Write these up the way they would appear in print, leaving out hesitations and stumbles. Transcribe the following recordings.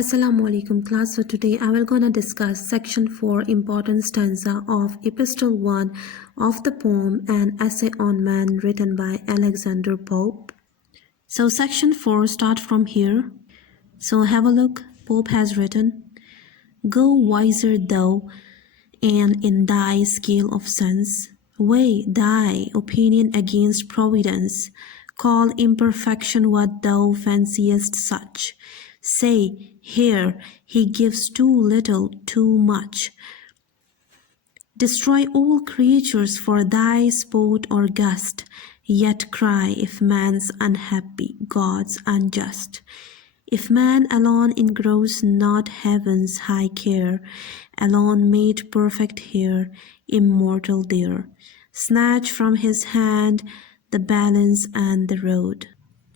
Assalamu alaikum class. So today I will gonna discuss section 4 important stanza of epistle 1 of the poem An Essay on Man written by Alexander Pope. So section 4 start from here. So have a look. Pope has written, Go wiser thou, and in thy scale of sense, weigh thy opinion against providence. Call imperfection what thou fanciest such. Say, here he gives too little, too much. Destroy all creatures for thy sport or gust, yet cry if man's unhappy, God's unjust. If man alone engross not heaven's high care, alone made perfect here, immortal there, snatch from his hand the balance and the road.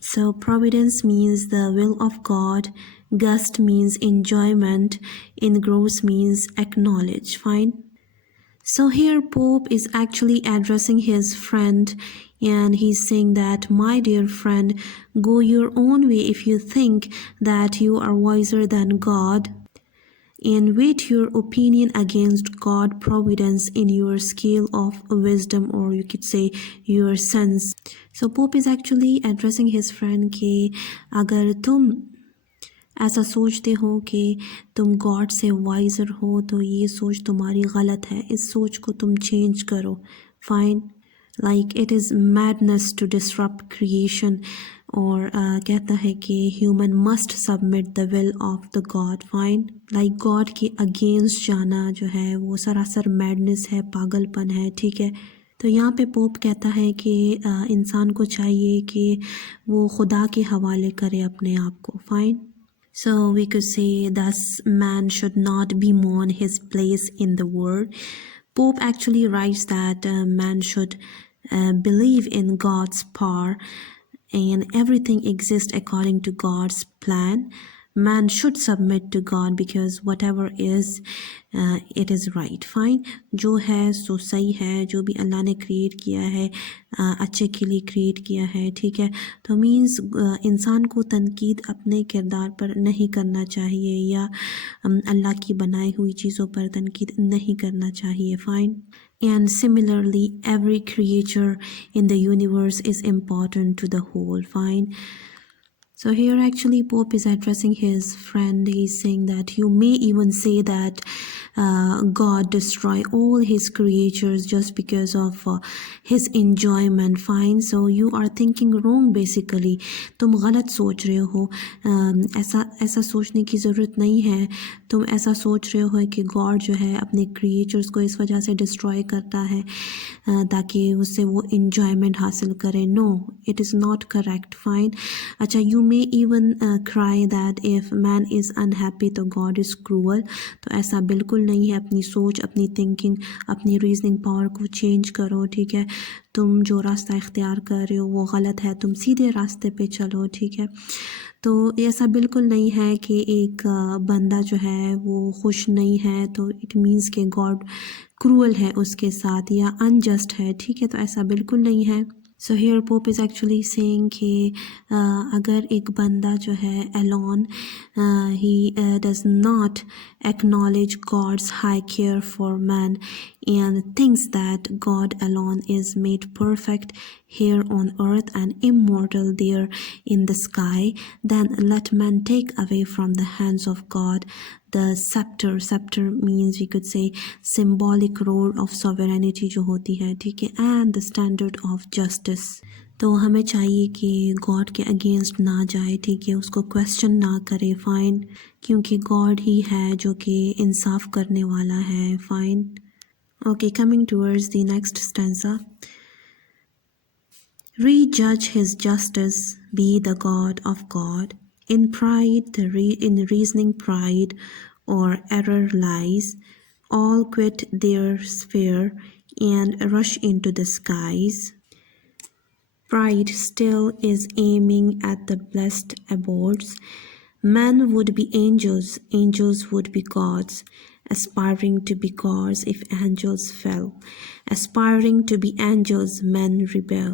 So providence means the will of God, gust means enjoyment, engross means acknowledge. Fine. So here Pope is actually addressing his friend and he's saying that, my dear friend, go your own way if you think that you are wiser than God, and weight your opinion against God providence in your scale of wisdom, or you could say your sense. So Pope is actually addressing his friend कि अगर तुम ऐसा सोचते हो कि तुम God से visor हो तो ये सोच तुम्हारी गलत है, इस सोच को तुम चेंज करो. Fine. Like it is madness to disrupt creation. और कहता है कि human must submit the will of the God. Fine. Like God के अगेंस्ट जाना जो है वो सरासर मैडनेस है, पागलपन है. ठीक है. तो यहाँ पे पोप कहता है कि इंसान को चाहिए कि वो खुदा के हवाले करे अपने आप को. Fine. So we could say thus man should not bemoan his place in the world. Pope actually writes that man should believe in God's power and everything exists according to God's plan. Man should submit to God because whatever is, it is right. Fine. जो है सो सही है, जो भी अल्लाह ने create किया है अच्छे के लिए क्रिएट किया है. ठीक है. तो मीन्स इंसान को तनकीद अपने किरदार पर नहीं करना चाहिए या अल्लाह की बनाई हुई चीज़ों पर तनकीद नहीं करना चाहिए. Fine. And similarly, every creature in the universe is important to the whole. Fine. So here actually Pope is addressing his friend. He's saying that you may even say that God destroy all his creatures just because of his enjoyment. Fine. So you are thinking wrong basically. तुम गलत सोच रहे हो. ऐसा सोचने की ज़रूरत नहीं है. तुम ऐसा सोच रहे हो कि गॉड जो है अपने क्रिएचर्स को इस वजह से डिस्ट्रॉय करता है ताकि उससे वो enjoyment हासिल करें. No, it is not correct. Fine. अच्छा, you may even cry that if man is unhappy तो God is cruel. तो ऐसा बिल्कुल नहीं है. अपनी सोच, अपनी थिंकिंग, अपनी रीजनिंग पावर को चेंज करो. ठीक है. तुम जो रास्ता इख्तियार कर रहे हो वो गलत है. तुम सीधे रास्ते पे चलो. ठीक है. तो ऐसा बिल्कुल नहीं है कि एक बंदा जो है वो खुश नहीं है तो इट मीन्स कि गॉड क्रूअल है उसके साथ या अनजस्ट है. ठीक है. तो ऐसा बिल्कुल नहीं है. So here pope is actually saying कि अगर एक बंदा जो है alone he does not acknowledge God's high care for man and thinks that God alone is made perfect here on earth and immortal there in the sky, then let man take away from the hands of God the scepter. Scepter means we could say symbolic role of sovereignty जो होती है. ठीक है. and the standard of justice. तो हमें चाहिए कि God के अगेंस्ट ना जाए. ठीक है. उसको क्वेश्चन ना करे. फाइन. क्योंकि गॉड ही है जो कि इंसाफ करने वाला है. Fine. Okay. Coming towards the next stanza. Rejudge his justice, be the God of God. In pride, in reasoning pride or error lies. All quit their sphere and rush into the skies. Pride still is aiming at the blessed abodes. Men would be angels, angels would be gods, aspiring to be gods if angels fell. Aspiring to be angels, men rebel,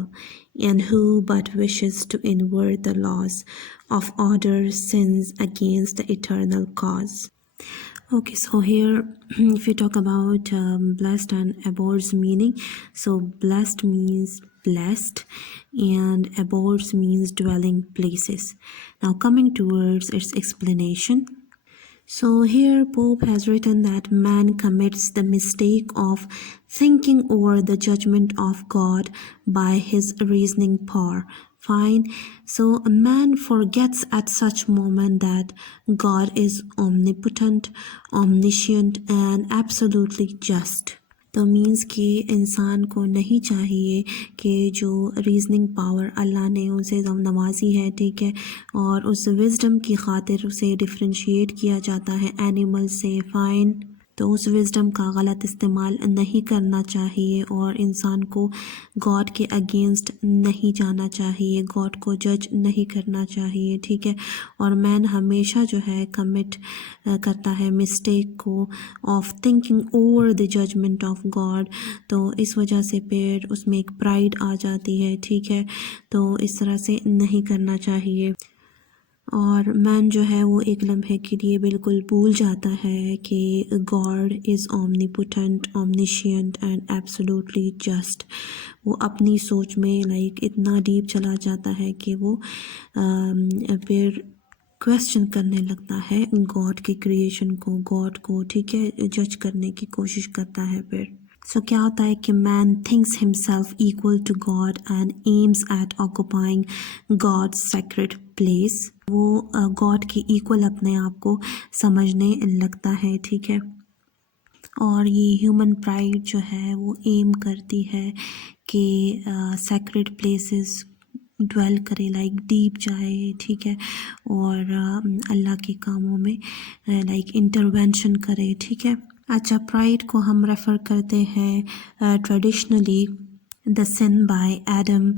and who but wishes to invert the laws of order sins against the eternal cause. Okay, so here if you talk about blessed and abodes meaning, so blessed means blessed and abodes means dwelling places. Now coming towards its explanation. So here Pope has written that man commits the mistake of thinking over the judgment of God by his reasoning power. Fine. So a man forgets at such moment that God is omnipotent, omniscient and absolutely just. तो means कि इंसान को नहीं चाहिए कि जो reasoning power अल्लाह ने उसे नवाजी है, ठीक है, और उस विजडम की खातिर उसे डिफ्रेंशिएट किया जाता है एनिमल से, फाइन, तो उस विजडम का गलत इस्तेमाल नहीं करना चाहिए और इंसान को गॉड के अगेंस्ट नहीं जाना चाहिए, गॉड को जज नहीं करना चाहिए, ठीक है। और मैन हमेशा जो है कमिट करता है मिस्टेक को of thinking over the judgment of God, तो इस वजह से फिर उसमें एक प्राइड आ जाती है, ठीक है, तो इस तरह से नहीं करना चाहिए। और मैन जो है वो एक लम्हे के लिए बिल्कुल भूल जाता है कि God is omnipotent, omniscient and absolutely just. वो अपनी सोच में लाइक इतना डीप चला जाता है कि वो फिर क्वेश्चन करने लगता है गॉड की क्रिएशन को, गॉड को, ठीक है, जज करने की कोशिश करता है फिर। सो क्या होता है कि man thinks himself equal to God and aims at occupying God's sacred place. वो गॉड के इक्वल अपने आप को समझने लगता है, ठीक है। और ये ह्यूमन प्राइड जो है वो एम करती है कि सेक्रेड प्लेसेस ड्वेल करे, लाइक डीप जाए, ठीक है, और अल्लाह के कामों में लाइक इंटरवेंशन करे, ठीक है। अच्छा, प्राइड को हम रेफ़र करते हैं traditionally the sin by Adam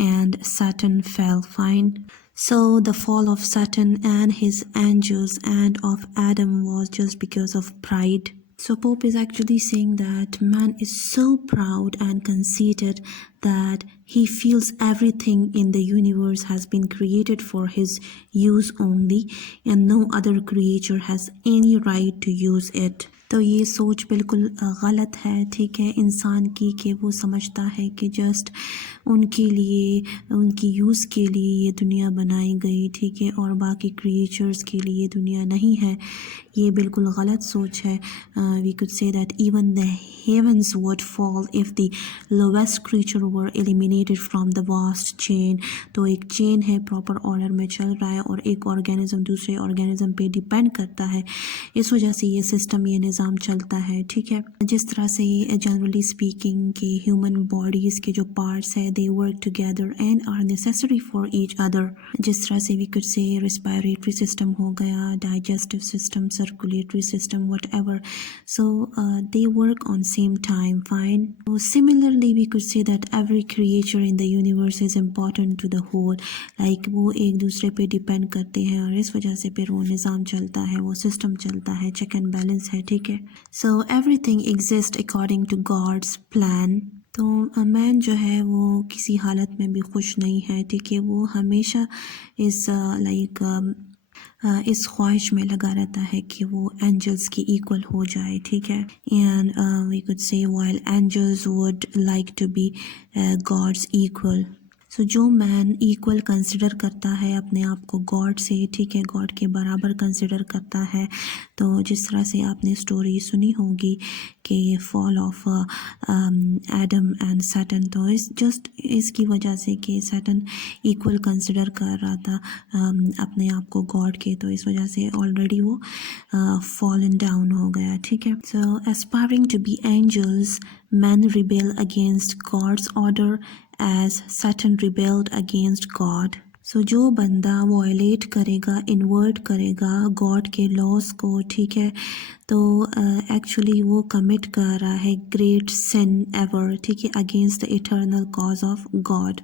and Satan fell, fine. So the fall of Satan and his angels and of Adam was just because of pride. So Pope is actually saying that man is so proud and conceited that he feels everything in the universe has been created for his use only and no other creature has any right to use it. तो ये सोच बिल्कुल गलत है, ठीक है, इंसान की, कि वो समझता है कि जस्ट उनके लिए, उनकी यूज़ के लिए ये दुनिया बनाई गई, ठीक है, और बाकी क्रिएचर्स के लिए दुनिया नहीं है। ये बिल्कुल गलत सोच है। We could say that even the heavens would fall if the lowest creature were eliminated from the vast chain. तो एक चेन है, प्रॉपर ऑर्डर में चल रहा है और एक ऑर्गेनिज्म दूसरे ऑर्गेनिज्म पे डिपेंड करता है, इस वजह से ये सिस्टम, ये निज़ाम चलता है, ठीक है। जिस तरह से जनरली स्पीकिंग कि ह्यूमन बॉडीज़ के जो पार्ट्स है they work together and are necessary for each other. जिस तरह से we could say respiratory system हो गया, digestive system, circulatory system, whatever, so they work on same time, fine. So similarly we could say that every creature in the universe is important to the whole, like वो एक दूसरे पे depend करते हैं और इस वजह से फिर वो निज़ाम चलता है, वो सिस्टम चलता है, चेक एंड बैलेंस है, ठीक है। so everything exists according to God's plan. तो मैन जो है वो किसी हालत में भी खुश नहीं है, ठीक है, वो हमेशा इस इस ख्वाहिश में लगा रहता है कि वो एंजल्स की इक्वल हो जाए, ठीक है। And we could say while angels would like to be God's equal. So जो मैन इक्वल कंसिडर करता है अपने आप को गॉड से, ठीक है, गॉड के बराबर कंसिडर करता है, तो जिस तरह से आपने स्टोरी सुनी होगी कि fall of Adam and Saturn, तो इसकी वजह से कि सैटर्न इक्वल कंसिडर कर रहा था अपने आप को गॉड के, तो इस वजह से ऑलरेडी वो फॉलन डाउन हो गया, ठीक है। So aspiring to be angels, man rebel against God's order as Satan rebelled against God. So जो बंदा वॉयलेट करेगा, इन्वर्ट करेगा गॉड के लॉस को, ठीक है, तो एक्चुअली वो कमिट कर रहा है ग्रेट सिन एवर, ठीक है, against the eternal cause of God.